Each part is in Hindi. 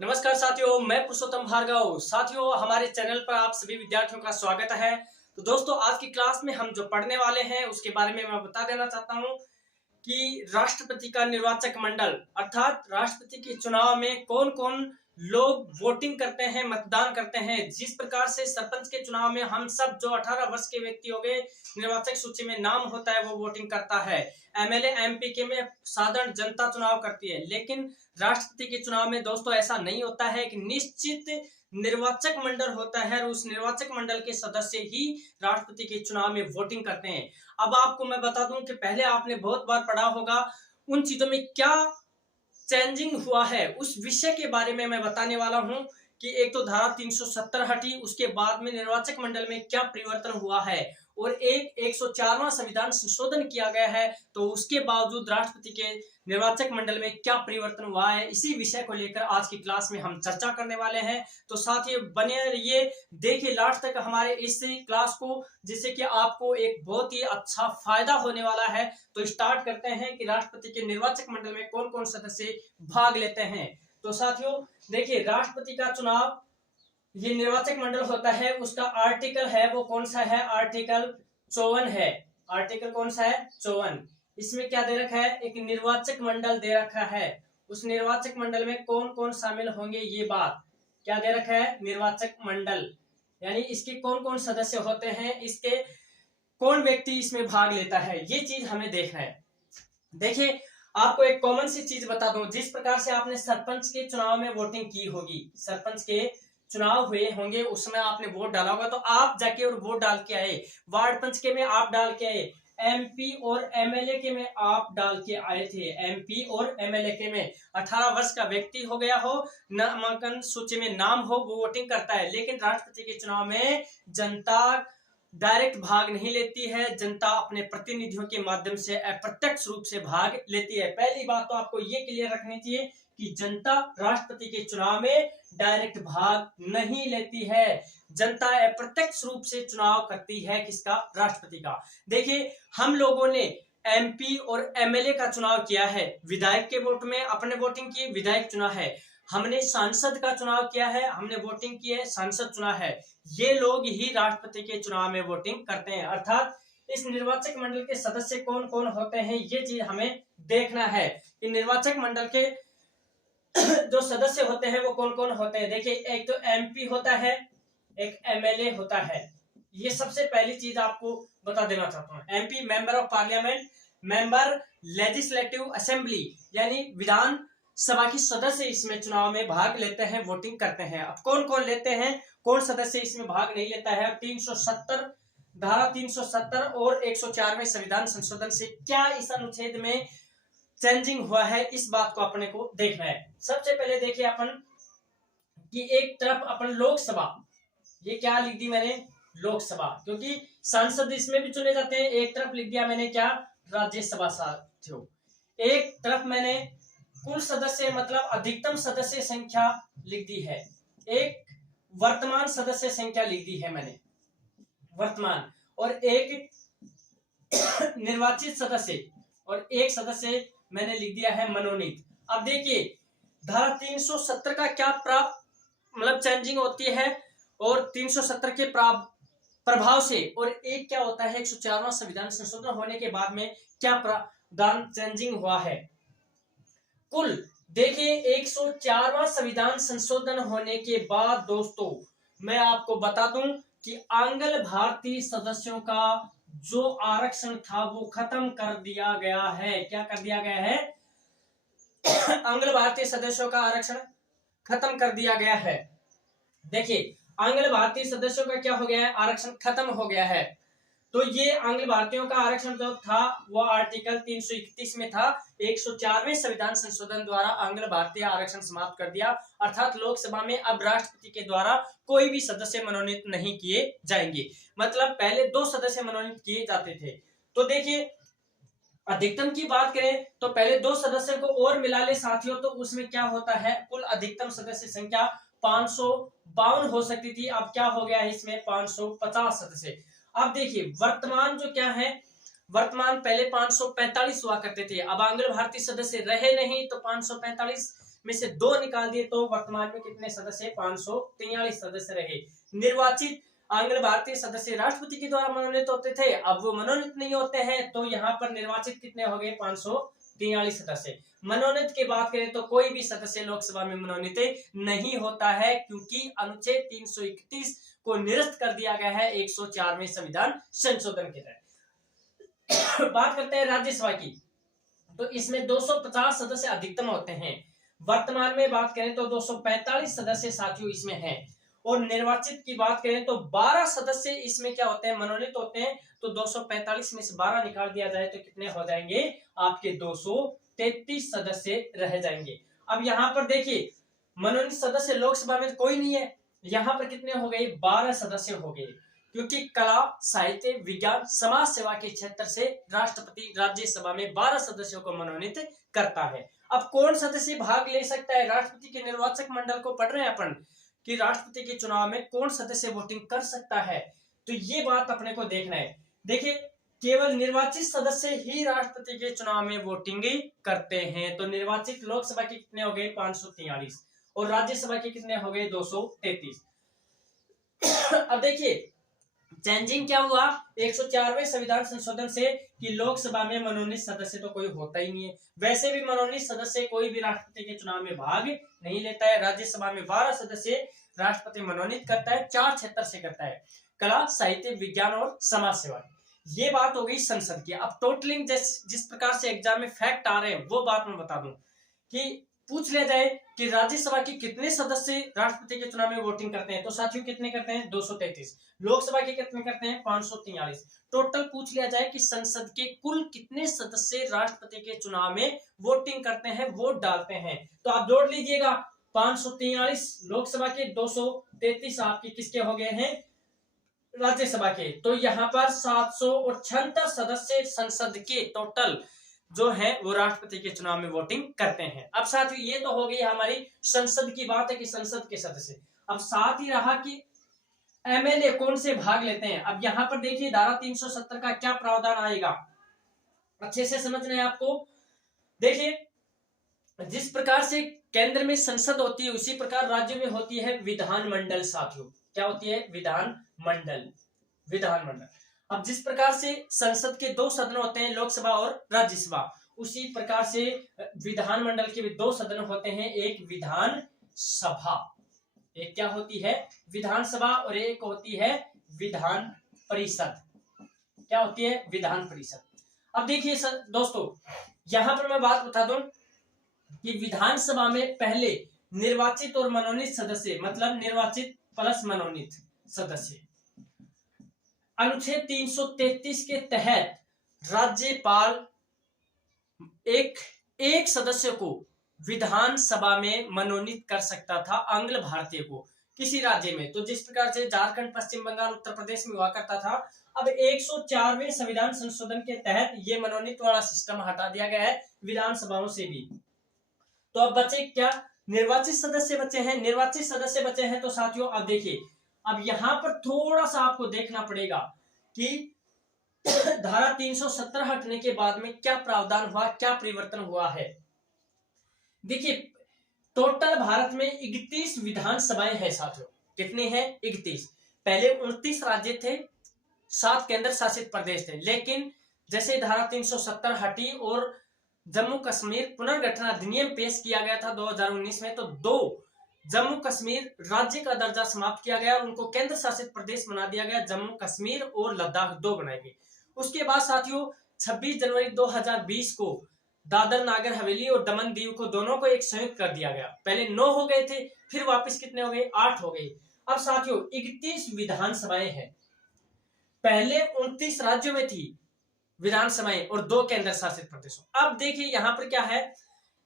नमस्कार साथियों, मैं पुरुषोत्तम भार्गव। साथियों, हमारे चैनल पर आप सभी विद्यार्थियों का स्वागत है। तो दोस्तों, आज की क्लास में हम जो पढ़ने वाले हैं उसके बारे में मैं बता देना चाहता हूं कि राष्ट्रपति का निर्वाचक मंडल अर्थात राष्ट्रपति के चुनाव में कौन कौन लोग वोटिंग करते हैं, मतदान करते हैं। जिस प्रकार से सरपंच के चुनाव में हम सब जो 18 वर्ष के व्यक्ति हो गए, निर्वाचक सूची में नाम होता है, वो वोटिंग करता है। एमएलए एमपी के में साधारण जनता चुनाव करती है, लेकिन राष्ट्रपति के चुनाव में दोस्तों ऐसा नहीं होता है। कि निश्चित निर्वाचक मंडल होता है और उस निर्वाचक मंडल के सदस्य ही राष्ट्रपति के चुनाव में वोटिंग करते हैं। अब आपको मैं बता दूं कि पहले आपने बहुत बार पढ़ा होगा, उन चीजों में क्या चेंजिंग हुआ है उस विषय के बारे में मैं बताने वाला हूं कि एक तो धारा 370 हटी, उसके बाद में निर्वाचक मंडल में क्या परिवर्तन हुआ है और एक 104वां संविधान संशोधन किया गया है, तो उसके बावजूद राष्ट्रपति के निर्वाचक मंडल में क्या परिवर्तन हुआ है। इसी विषय को लेकर आज की क्लास में हम चर्चा करने वाले हैं। तो साथियों, बने रहिए, देखिए लास्ट तक हमारे इस क्लास को, जिससे कि आपको एक बहुत ही अच्छा फायदा होने वाला है। तो स्टार्ट करते हैं कि राष्ट्रपति के निर्वाचक मंडल में कौन कौन सदस्य भाग लेते हैं। तो साथियों देखिए, राष्ट्रपति का चुनाव ये निर्वाचक मंडल होता है, उसका आर्टिकल है वो कौन सा है, आर्टिकल 54 है। आर्टिकल कौन सा है, 54। इसमें क्या दे रखा है, एक निर्वाचक मंडल दे रखा है। उस निर्वाचक मंडल में कौन कौन शामिल होंगे, ये बात क्या दे रखा है, निर्वाचक मंडल, यानी इसके कौन कौन सदस्य होते हैं, इसके कौन व्यक्ति इसमें भाग लेता है, ये चीज हमें देखना है। देखिए, आपको एक कॉमन सी चीज बता दूं, जिस प्रकार से आपने सरपंच के चुनाव में वोटिंग की होगी, सरपंच के चुनाव हुए होंगे, उसमें आपने वोट डाला होगा, तो आप जाके और वोट डाल के आए। वार्ड पंच के में आप डाल के आए, एमपी और एमएलए के में आप डाल के आए थे। एमपी और एमएलए के में 18 वर्ष का व्यक्ति हो गया हो, नामांकन सूची में नाम हो, वो वोटिंग करता है। लेकिन राष्ट्रपति के चुनाव में जनता डायरेक्ट भाग नहीं लेती है, जनता अपने प्रतिनिधियों के माध्यम से अप्रत्यक्ष रूप से भाग लेती है। पहली बात तो आपको ये क्लियर रखनी चाहिए कि जनता राष्ट्रपति के चुनाव में डायरेक्ट भाग नहीं लेती है, जनता अप्रत्यक्ष रूप से चुनाव करती है। किसका, राष्ट्रपति का। देखिए, हम लोगों ने एमपी और एमएलए का चुनाव किया है, विधायक के वोट में अपने वोटिंग की, विधायक चुना है। हमने सांसद का चुनाव किया है, हमने वोटिंग की है, सांसद चुना है। ये लोग ही राष्ट्रपति के चुनाव में वोटिंग करते हैं। अर्थात इस निर्वाचक मंडल के सदस्य कौन कौन होते हैं, ये चीज हमें देखना है कि निर्वाचक मंडल के जो सदस्य होते हैं वो कौन कौन होते हैं। देखिए, एक तो एमपी होता है, एक एमएलए होता है। ये सबसे पहली चीज आपको बता देना चाहता हूं। MP member of parliament, member legislative assembly, यानी विधान सभा की सदस्य इसमें चुनाव में भाग लेते हैं, वोटिंग करते हैं। अब कौन कौन लेते हैं, कौन सदस्य इसमें भाग नहीं लेता है। 370 धारा 370 और 104वें संविधान संशोधन से क्या इस अनुच्छेद में चेंजिंग हुआ है, इस बात को अपने को देखना है। सबसे पहले देखिए अपन कि एक तरफ अपन लोकसभा, ये क्या लिख दी मैंने, लोकसभा, क्योंकि सांसद इसमें भी चुने जाते हैं। एक तरफ लिख दिया मैंने क्या, राज्यसभा। साथियों, एक तरफ मैंने कुल सदस्य मतलब अधिकतम सदस्य संख्या लिख दी है, एक वर्तमान सदस्य संख्या लिख दी है मैंने, वर्तमान, और एक निर्वाचित सदस्य, और एक सदस्य मैंने लिख दिया है मनोनीत। अब देखिए, धारा 370 का क्या मतलब चेंजिंग होती है, और 370 के प्रभाव से, और एक क्या होता है 104वां संविधान संशोधन होने के बाद में क्या प्रावधान चेंजिंग हुआ है। कुल देखिए, 104वां संविधान संशोधन होने के बाद दोस्तों मैं आपको बता दूं कि आंग्ल भारतीय सदस्यों का जो आरक्षण था वो खत्म कर दिया गया है। क्या कर दिया गया है, आंग्ल भारतीय सदस्यों का आरक्षण खत्म कर दिया गया है। देखिए, आंग्ल भारतीय सदस्यों का क्या हो गया है, आरक्षण खत्म हो गया है। तो ये आंग्ल भारतीयों का आरक्षण जो था वो आर्टिकल 331 में था। 104वें संविधान संशोधन द्वारा आंग्ल भारतीय आरक्षण समाप्त कर दिया। अर्थात लोकसभा में अब राष्ट्रपति के द्वारा कोई भी सदस्य मनोनीत नहीं किए जाएंगे। मतलब पहले 2 सदस्य मनोनीत किए जाते थे। तो देखिए, अधिकतम की बात करें तो पहले 2 सदस्यों को और मिला ले साथियों, तो उसमें क्या होता है, कुल अधिकतम सदस्य संख्या 552 हो सकती थी। अब क्या हो गया है, इसमें 550 सदस्य। अब देखिए, वर्तमान जो क्या है, वर्तमान पहले 545 हुआ करते थे। अब आंग्ल भारतीय सदस्य रहे नहीं, तो 545 में से 2 निकाल दिए तो वर्तमान में कितने सदस्य? 543 सदस्य रहे। निर्वाचित आंग्ल भारतीय सदस्य राष्ट्रपति के द्वारा मनोनीत होते थे, अब वो मनोनीत नहीं होते हैं, तो यहाँ पर निर्वाचित कितने हो गए? 543 सदस्य। मनोनीत की बात करें तो कोई भी सदस्य लोकसभा में मनोनीत नहीं होता है, क्योंकि अनुच्छेद 331 को निरस्त कर दिया गया है 104वें संविधान संशोधन के तहत। बात करते हैं राज्यसभा की, तो इसमें 250 सदस्य अधिकतम होते हैं। वर्तमान में बात करें तो 245 सदस्य साथियों इसमें हैं। और निर्वाचित की बात करें तो 12 सदस्य इसमें क्या होते हैं? मनोनीत होते हैं। तो 245 में से 12 निकाल दिया जाए तो कितने हो जाएंगे? आपके 233 सदस्य रह जाएंगे। अब यहाँ पर देखिए, मनोनीत सदस्य लोकसभा में कोई नहीं है, यहाँ पर कितने हो गए? 12 सदस्य हो गए, क्योंकि कला, साहित्य, विज्ञान, समाज सेवा के क्षेत्र से राष्ट्रपति राज्यसभा में 12 सदस्यों को मनोनीत करता है। अब कौन सदस्य भाग ले सकता है? राष्ट्रपति के निर्वाचक मंडल को पढ़ रहे हैं अपन कि राष्ट्रपति के चुनाव में कौन सदस्य वोटिंग कर सकता है, तो ये बात अपने को देखना है। देखिए, केवल निर्वाचित सदस्य ही राष्ट्रपति के चुनाव में वोटिंग करते हैं। तो निर्वाचित लोकसभा के कितने हो गए? 543 और राज्यसभा के कितने हो गए? 233। अब देखिए, चेंजिंग क्या हुआ 104वें संविधान संशोधन से कि लोकसभा में मनोनीत सदस्य तो कोई होता ही नहीं है। वैसे भी मनोनीत सदस्य कोई भी राष्ट्रपति के चुनाव में भाग नहीं लेता है। राज्यसभा में 12 सदस्य राष्ट्रपति मनोनीत करता है, 4 क्षेत्र से करता है, कला, साहित्य, विज्ञान और समाज सेवा। ये बात हो गई संसद की। अब टोटलिंग जिस प्रकार से एग्जाम में फैक्ट आ रहे हैं वो बात मैं बता दूं कि पूछ लिया जाए कि राज्यसभा के कितने सदस्य राष्ट्रपति के चुनाव में वोटिंग करते हैं, तो साथियों कितने करते हैं? 233। लोकसभा के कितने करते हैं? 543। टोटल पूछ लिया जाए कि संसद के कुल कितने सदस्य राष्ट्रपति के चुनाव में वोटिंग करते हैं, वोट डालते हैं, तो आप जोड़ लीजिएगा 543 लोकसभा के, 233 आपके किसके हो गए हैं? राज्यसभा के। तो यहाँ पर 776 सदस्य संसद के टोटल जो है वो राष्ट्रपति के चुनाव में वोटिंग करते हैं। अब साथियों ये तो हो गई हमारी संसद की बात है कि संसद के सदस्य। अब साथ ही रहा कि एमएलए कौन से भाग लेते हैं। अब यहाँ पर देखिए धारा 370 का क्या प्रावधान आएगा, अच्छे से समझना है आपको। देखिए, जिस प्रकार से केंद्र में संसद होती है उसी प्रकार राज्य में होती है विधानमंडल। साथियों क्या होती है? विधानमंडल। विधानमंडल। अब जिस प्रकार से संसद के 2 सदन होते हैं, लोकसभा और राज्यसभा, उसी प्रकार से विधानमंडल के भी 2 सदन होते हैं, एक विधान सभा, एक क्या होती है? विधानसभा, और एक होती है विधान परिषद। क्या होती है? विधान परिषद। अब देखिए दोस्तों, यहां पर मैं बात बता दूं कि विधानसभा में पहले निर्वाचित और मनोनीत सदस्य, मतलब निर्वाचित प्लस मनोनीत सदस्य, अनुच्छेद 333 के तहत राज्यपाल एक सदस्य को विधानसभा में मनोनीत कर सकता था, आंग्ल भारतीय को, किसी राज्य में। तो जिस प्रकार से झारखंड, पश्चिम बंगाल, उत्तर प्रदेश में हुआ करता था, अब 104वें संविधान संशोधन के तहत ये मनोनीत वाला सिस्टम हटा दिया गया है विधानसभाओं से भी। तो अब बचे क्या? निर्वाचित सदस्य बचे हैं। निर्वाचित सदस्य बचे हैं तो साथियों अब देखिए, अब यहां पर थोड़ा सा आपको देखना पड़ेगा कि धारा 370 हटने के बाद में क्या प्रावधान हुआ, क्या परिवर्तन हुआ है। देखिए, टोटल भारत में 31 विधानसभाएं हैं साथियों। कितने हैं? 31। पहले 29 राज्य थे, 7 केंद्र शासित प्रदेश थे, लेकिन जैसे धारा 370 हटी और जम्मू कश्मीर पुनर्गठन अधिनियम पेश किया गया था 2019 में, तो 2 जम्मू कश्मीर राज्य का दर्जा समाप्त किया गया, उनको केंद्र शासित प्रदेश बना दिया गया। जम्मू कश्मीर और लद्दाख 2 बनाए गए। उसके बाद साथियों 26 जनवरी 2020 को दादर नागर हवेली और दमन दीव को दोनों को एक संयुक्त कर दिया गया। पहले 9 हो गए थे, फिर वापस कितने हो गए? 8 हो गए। अब साथियों 31 विधानसभाएं हैं। पहले 29 राज्यों में थी विधानसभाएं और 2 केंद्र शासित प्रदेशों। अब देखिए यहाँ पर क्या है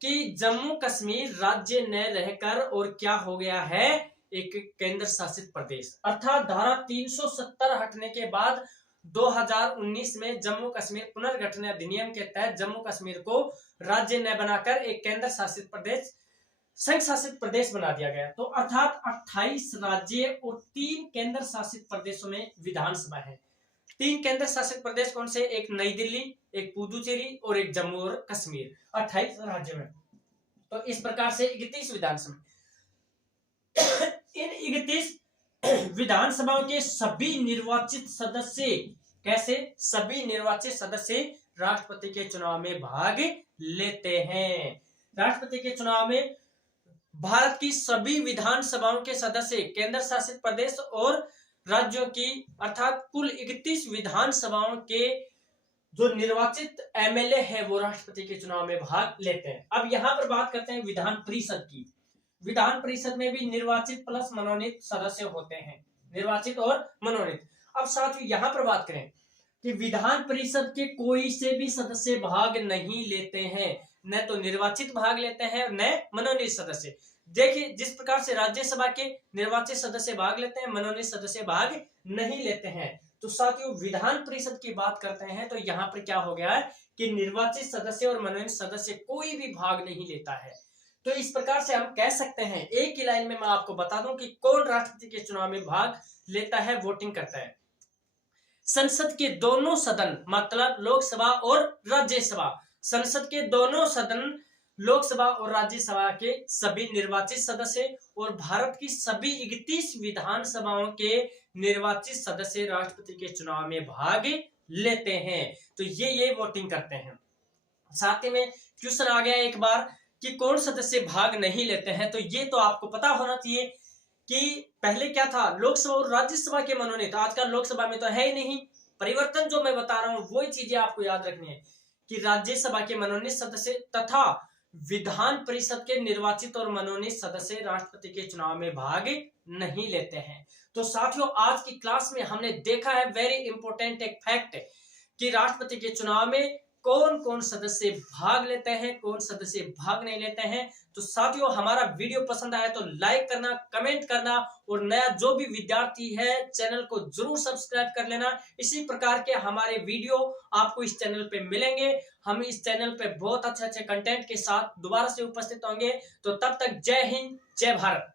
कि जम्मू कश्मीर राज्य न रहकर और क्या हो गया है? एक केंद्र शासित प्रदेश। अर्थात धारा 370 हटने के बाद 2019 में जम्मू कश्मीर पुनर्गठन अधिनियम के तहत जम्मू कश्मीर को राज्य न बनाकर एक केंद्र शासित प्रदेश, संघ शासित प्रदेश बना दिया गया। तो अर्थात 28 राज्य और 3 केंद्र शासित प्रदेशों में विधानसभा है। 3 केंद्र शासित प्रदेश कौन से? एक नई दिल्ली, एक पुदुचेरी और एक जम्मू और कश्मीर। 28 राज्यों में। तो इस प्रकार से 31 विधानसभा, इन 31 विधानसभाओं के सभी निर्वाचित सदस्य, कैसे सभी निर्वाचित सदस्य राष्ट्रपति के चुनाव में भाग लेते हैं। राष्ट्रपति के चुनाव में भारत की सभी विधानसभाओं के सदस्य, केंद्र शासित प्रदेश और राज्यों की अर्थात कुल 31 विधानसभाओं के जो निर्वाचित एमएलए है वो राष्ट्रपति के चुनाव में भाग लेते हैं। अब यहां पर बात करते हैं विधान परिषद की। विधान परिषद में भी निर्वाचित प्लस मनोनीत सदस्य होते हैं, निर्वाचित और मनोनीत। अब साथ ही यहां पर बात करें कि विधान परिषद के कोई से भी सदस्य भाग नहीं लेते हैं, न तो निर्वाचित भाग लेते हैं न मनोनीत सदस्य। देखिए जिस प्रकार से राज्यसभा के निर्वाचित सदस्य भाग लेते हैं, मनोनीत सदस्य भाग नहीं लेते हैं, तो साथियों विधान परिषद की बात करते हैं तो यहाँ पर क्या हो गया है कि निर्वाचित सदस्य और मनोनीत सदस्य कोई भी भाग नहीं लेता है। तो इस प्रकार से हम कह सकते हैं, एक ही लाइन में मैं आपको बता दूं कि कौन राष्ट्रपति के चुनाव में भाग लेता है, वोटिंग करता है। संसद के दोनों सदन, मतलब लोकसभा और राज्यसभा, संसद के दोनों सदन, लोकसभा और राज्यसभा के सभी निर्वाचित सदस्य और भारत की सभी 31 विधानसभाओं के निर्वाचित सदस्य राष्ट्रपति के चुनाव में भाग लेते हैं। तो ये वोटिंग करते हैं। साथ ही में क्वेश्चन आ गया एक बार कि कौन सदस्य भाग नहीं लेते हैं, तो ये तो आपको पता होना चाहिए कि पहले क्या था, लोकसभा और राज्यसभा के मनोनीत, आजकल लोकसभा में तो है ही नहीं। परिवर्तन जो मैं बता रहा हूं वही चीजें आपको याद रखनी है कि राज्यसभा के मनोनीत सदस्य तथा विधान परिषद के निर्वाचित और मनोनीत सदस्य राष्ट्रपति के चुनाव में भाग नहीं लेते हैं। तो साथियों आज की क्लास में हमने देखा है वेरी इंपॉर्टेंट एक फैक्ट कि राष्ट्रपति के चुनाव में कौन कौन सदस्य भाग लेते हैं, कौन सदस्य भाग नहीं लेते हैं। तो साथियों हमारा वीडियो पसंद आया तो लाइक करना, कमेंट करना और नया जो भी विद्यार्थी है चैनल को जरूर सब्सक्राइब कर लेना। इसी प्रकार के हमारे वीडियो आपको इस चैनल पे मिलेंगे। हम इस चैनल पे बहुत अच्छे कंटेंट के साथ दोबारा से उपस्थित होंगे। तो तब तक जय हिंद, जय भारत।